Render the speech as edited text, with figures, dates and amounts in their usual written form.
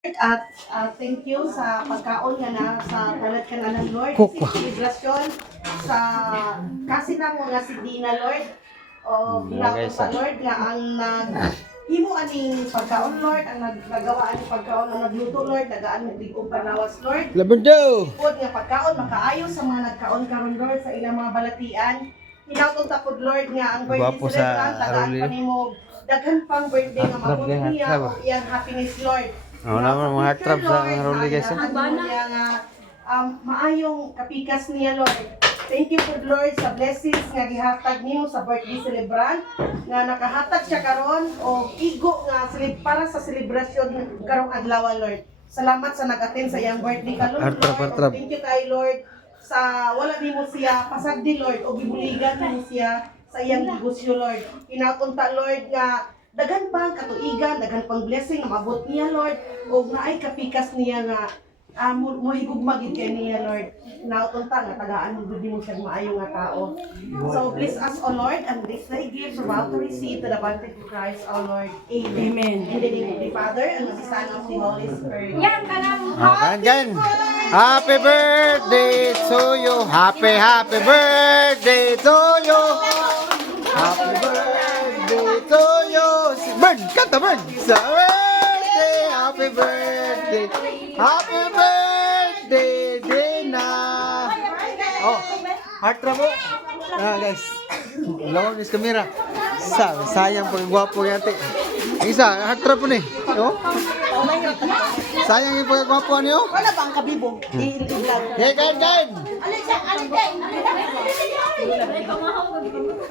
At thank you sa pagkaon nga na sa talat ka na ng Lord. Cook. Celebration sa kasi na mo nga si Dina Lord. O ginagawa sa Lord nga ang himo aning pagkaon Lord, ang nagawa aning pagkaon ang nagluto Lord, nagaan mo big panawas Lord. Labendo! Pod nga pagkaon makaayo sa mga nagkaon karon Lord sa ilang mga balatian. Hinautong tapod Lord nga ang birthday Gwapo sa celebrant tagaan Arulio. pa nimo daghan pang birthday nga Hatrap mabuti yan, niya hatrap. o iyang happiness Lord. Oo naman, mga trap sa Arulio guys. Maayong kapikas niya Lord. Thank you for Lord sa blessings nga gihatag niyo sa birthday celebrant nga nakahatag siya karon o igo nga para sa selebrasyon karong adlaw Lord. Salamat sa nag-attend sa iyang birthday karon Hartrap, Lord. hartrap. Thank you kay Lord sa wala nimo siya pasagdi Lord o gibuligan nimo siya sa iyang negosyo Lord. Pinapunta Lord nga daghan pang katuigan, daghan pang blessing nga maabot niya Lord ug naay kapikas niya nga mohigugma gid kay niya Lord. Nautunta nga tagaan mo gud mo siya maayo nga tao. So bless us O Lord and this thy gifts are about to receive to the body of Christ O Lord. Amen. In the name of the Father and of the Son and of the Holy Spirit. Yan ka lang. Kan. Happy birthday to you. Happy birthday to you. Happy birthday to you. Bird, kanta bird. Sa birthday, happy birthday. Happy birthday, Dina. Oh, heart trap po. Guys. Lawang is kamera. Sayang pag gwapo yate. Isa, heart trap po ni. Oh. Sayang yung pagkakwapo niyo. Wala ba ang kabibog? I-vlog. Hey, kan. Alin siya? Alin siya?